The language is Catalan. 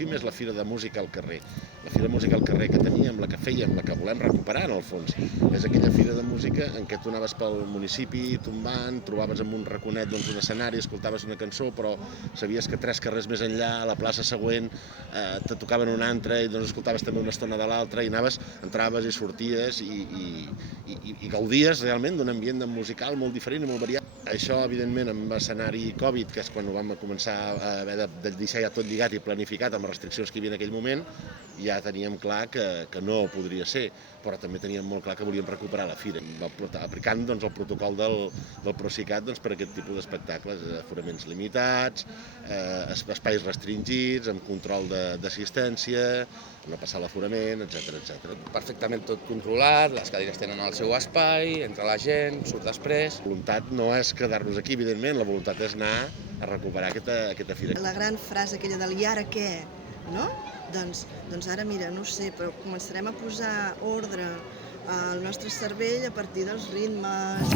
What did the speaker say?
FIM és la Fira de Música al Carrer. La Fira de Música al Carrer que teníem, la que fèiem, la que volem recuperar en el fons, és aquella fira de música en què tu anaves pel municipi tombant, trobaves en un raconet un escenari, escoltaves una cançó, però sabies que 3 carrers més enllà, a la plaça següent, te tocaven una altra i doncs escoltaves també una estona de l'altra i entraves i sorties i gaudies realment d'un ambient musical molt diferent i molt variat. Això, evidentment, amb escenari Covid, que és quan ho vam començar a haver de deixar ja tot lligat i planificat amb les restriccions que hi havia en aquell moment, ja teníem clar que no podria ser, però també teníem molt clar que volíem recuperar la fira, aplicant el protocol del Procicat per aquest tipus d'espectacles, aforaments limitats, espais restringits, amb control d'assistència, no passar l'aforament, etc. Perfectament tot controlat, les cadires tenen el seu espai, entra la gent, surt després. La voluntat no és quedar-nos aquí, evidentment, la voluntat és anar a recuperar aquesta fira. La gran frase aquella del i ara què, no? Doncs ara, mira, no sé, però començarem a posar ordre al nostre cervell a partir dels ritmes,